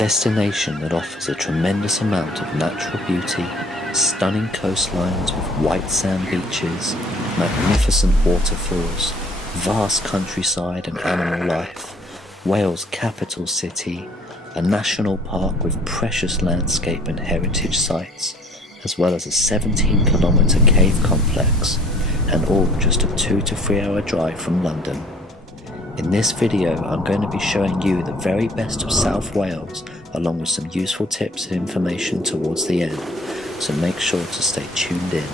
destination that offers a tremendous amount of natural beauty, stunning coastlines with white sand beaches, magnificent waterfalls, vast countryside and animal life, Wales' capital city, a national park with precious landscape and heritage sites, as well as a 17-kilometre cave complex, and all just a 2 to 3 hour drive from London. In this video, I'm going to be showing you the very best of South Wales, along with some useful tips and information towards the end, so make sure to stay tuned in.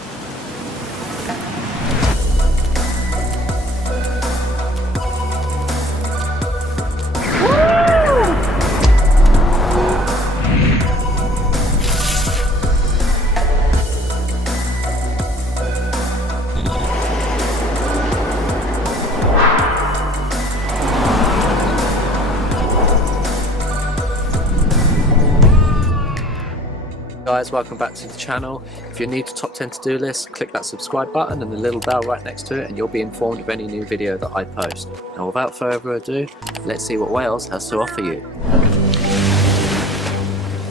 Guys, welcome back to the channel. If you're new to Top 10 To-Do List, click that subscribe button and the little bell right next to it and you'll be informed of any new video that I post. Now without further ado, let's see what Wales has to offer you.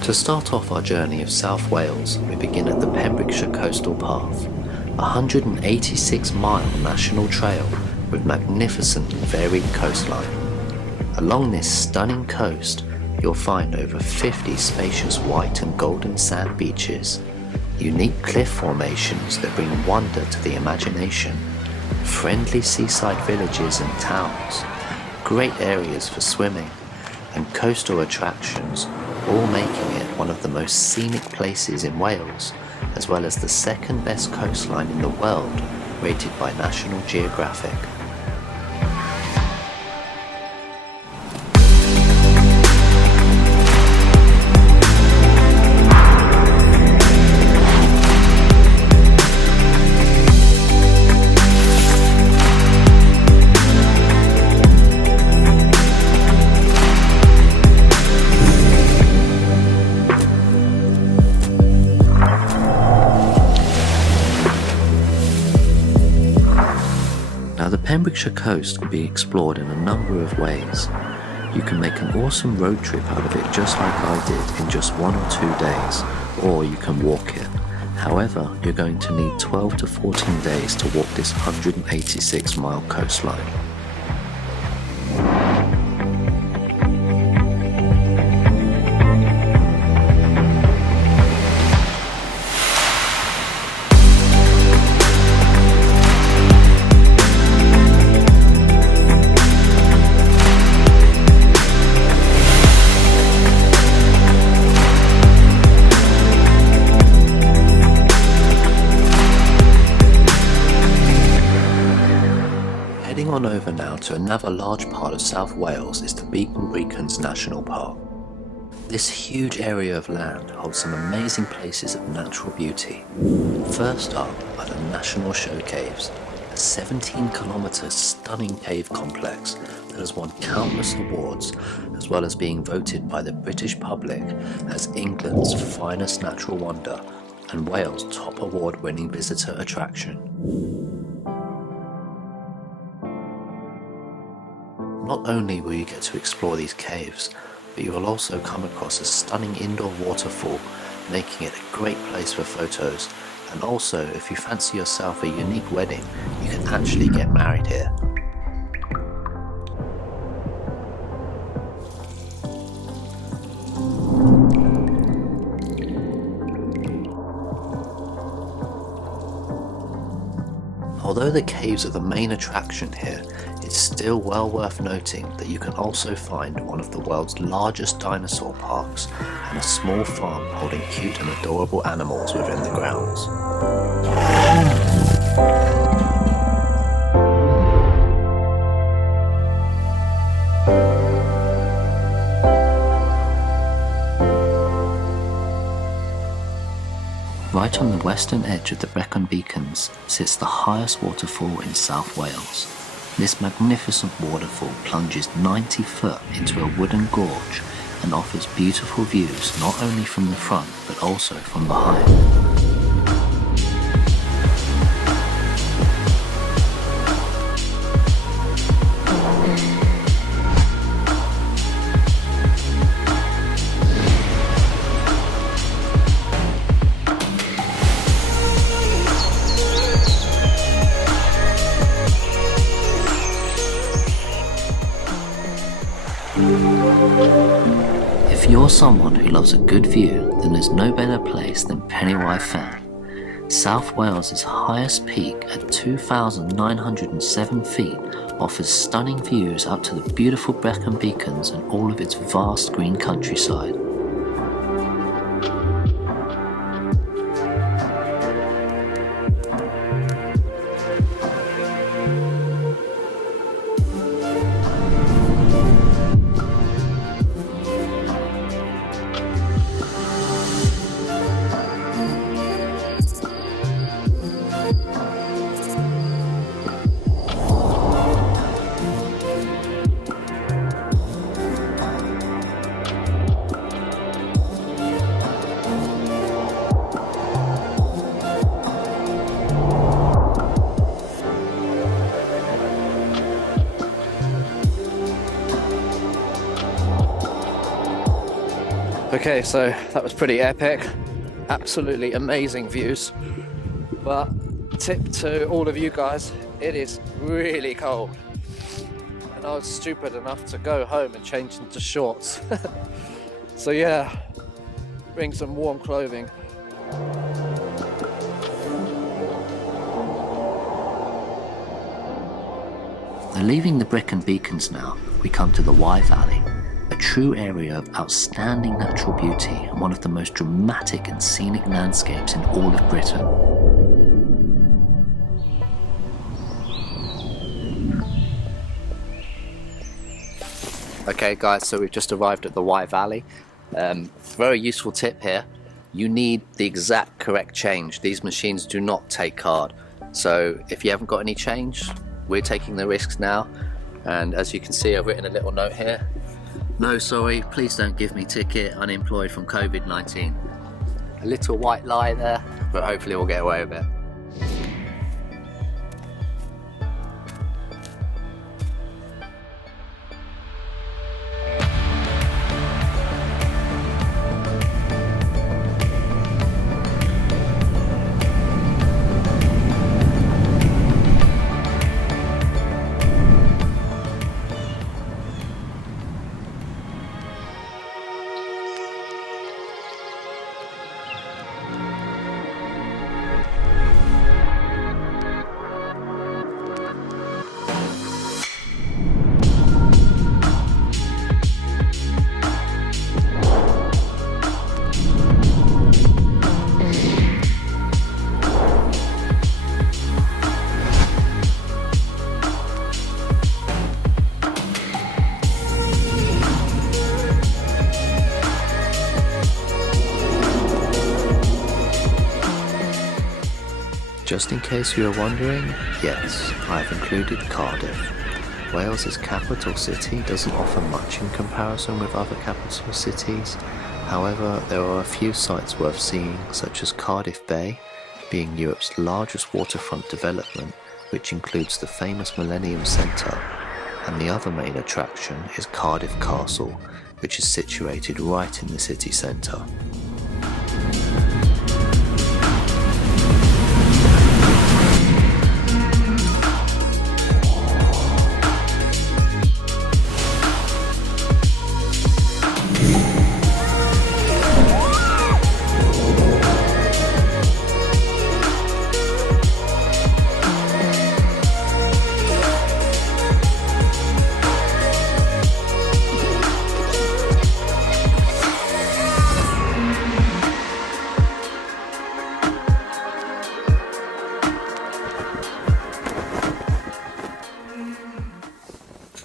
To start off our journey of South Wales, we begin at the Pembrokeshire Coastal Path, a 186-mile national trail with magnificent varied coastline. Along this stunning coast, you'll find over 50 spacious white and golden sand beaches, unique cliff formations that bring wonder to the imagination, friendly seaside villages and towns, great areas for swimming, and coastal attractions, all making it one of the most scenic places in Wales, as well as the second best coastline in the world, rated by National Geographic. Now the Pembrokeshire coast can be explored in a number of ways. You can make an awesome road trip out of it just like I did in just 1 or 2 days, or you can walk it. However, you're going to need 12 to 14 days to walk this 186-mile coastline. Heading on over now to another large part of South Wales is the Brecon National Park. This huge area of land holds some amazing places of natural beauty. First up are the National Show Caves, a 17-kilometre stunning cave complex that has won countless awards, as well as being voted by the British public as England's finest natural wonder and Wales' top award-winning visitor attraction. Not only will you get to explore these caves, but you will also come across a stunning indoor waterfall, making it a great place for photos, and also if you fancy yourself a unique wedding, you can actually get married here. Although the caves are the main attraction here, it's still well worth noting that you can also find one of the world's largest dinosaur parks and a small farm holding cute and adorable animals within the grounds. Right on the western edge of the Brecon beacons sits the highest waterfall in South Wales. This magnificent waterfall plunges 90 foot into a wooden gorge and offers beautiful views not only from the front but also from behind. someone who loves a good view, then there's no better place than Wye Valley. South Wales' highest peak at 2,907 feet offers stunning views up to the beautiful Brecon beacons and all of its vast green countryside. Okay, so that was pretty epic, absolutely amazing views, but tip to all of you guys, it is really cold and I was stupid enough to go home and change into shorts. So yeah, bring some warm clothing. Now, leaving the Brecon beacons now, we come to the Wye Valley, a true area of outstanding natural beauty and one of the most dramatic and scenic landscapes in all of Britain. Okay guys, so we've just arrived at the Wye Valley. Very useful tip here. You need the exact correct change. These machines do not take card. So if you haven't got any change, we're taking the risks now. And as you can see, I've written a little note here. No, sorry, please don't give me ticket, unemployed from COVID-19. A little white lie there, but hopefully we'll get away with it. Just in case you are wondering, yes, I have included Cardiff. Wales's capital city doesn't offer much in comparison with other capital cities. However, there are a few sites worth seeing, such as Cardiff Bay, being Europe's largest waterfront development, which includes the famous Millennium Centre, and the other main attraction is Cardiff Castle, which is situated right in the city centre.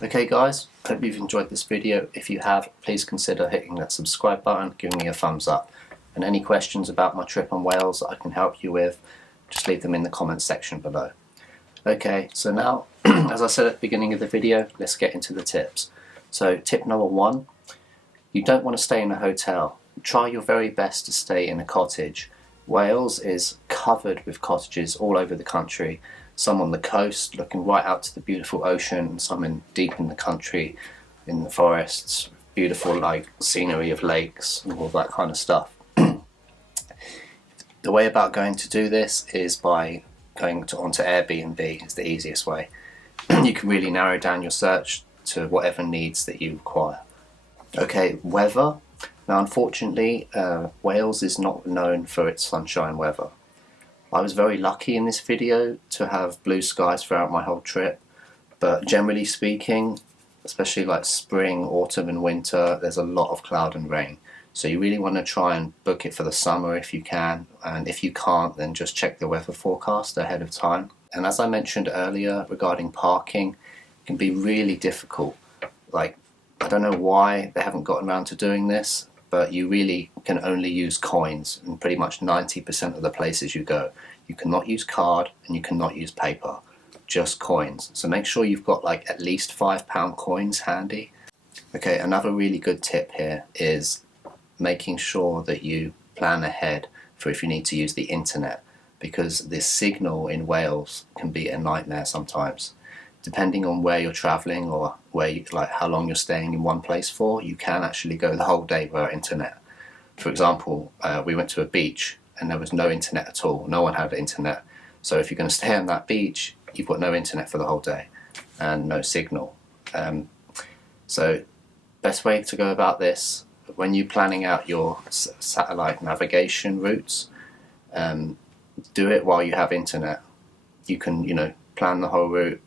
Okay guys, hope you've enjoyed this video. If you have, please consider hitting that subscribe button, giving me a thumbs up. And any questions about my trip on Wales that I can help you with, just leave them in the comments section below. Okay, so now, as I said at the beginning of the video, let's get into the tips. So tip number 1, you don't want to stay in a hotel. Try your very best to stay in a cottage. Wales is covered with cottages all over the country. Some on the coast looking right out to the beautiful ocean, and some deep in the country, in the forests, beautiful like scenery of lakes and all that kind of stuff. The way about going to do this is by going onto Airbnb. It's the easiest way. You can really narrow down your search to whatever needs that you require. Okay, weather. Now, unfortunately, Wales is not known for its sunshine weather. I was very lucky in this video to have blue skies throughout my whole trip, but generally speaking, especially like spring, autumn and winter, there's a lot of cloud and rain. So you really want to try and book it for the summer if you can, and if you can't, then just check the weather forecast ahead of time. And as I mentioned earlier regarding parking, it can be really difficult. Like, I don't know why they haven't gotten around to doing this, but you really can only use coins in pretty much 90% of the places you go. You cannot use card and you cannot use paper, just coins. So make sure you've got like at least £5 coins handy. Okay, another really good tip here is making sure that you plan ahead for if you need to use the internet, because this signal in Wales can be a nightmare sometimes. Depending on where you're traveling or like how long you're staying in one place for, you can actually go the whole day without internet. For example, we went to a beach and there was no internet at all. No one had internet. So if you're going to stay on that beach, you've got no internet for the whole day and no signal. So best way to go about this, when you're planning out your satellite navigation routes, do it while you have internet. You can, plan the whole route,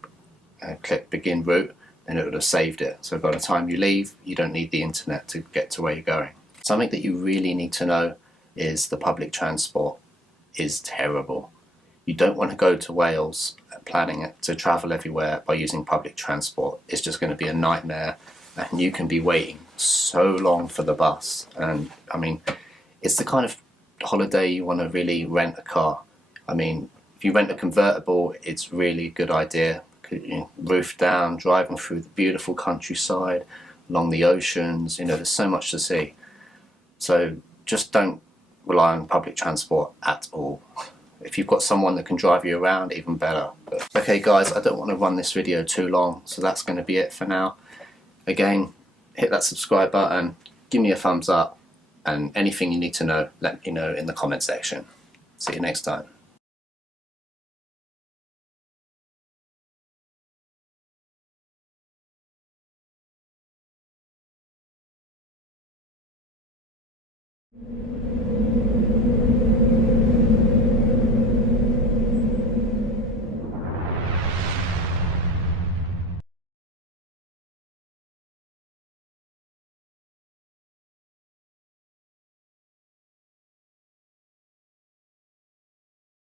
click begin route, and it would have saved it. So by the time you leave, you don't need the internet to get to where you're going. Something that you really need to know is the public transport is terrible. You don't want to go to Wales planning it to travel everywhere by using public transport. It's just going to be a nightmare, and you can be waiting so long for the bus. And I mean, it's the kind of holiday you want to really rent a car. I mean, if you rent a convertible, it's really a good idea. Roof down, driving through the beautiful countryside, along the oceans, there's so much to see. So just don't rely on public transport at all. If you've got someone that can drive you around, even better. Okay guys, I don't want to run this video too long, so that's going to be it for now. Again, hit that subscribe button, give me a thumbs up, and anything you need to know, let me know in the comment section. See you next time.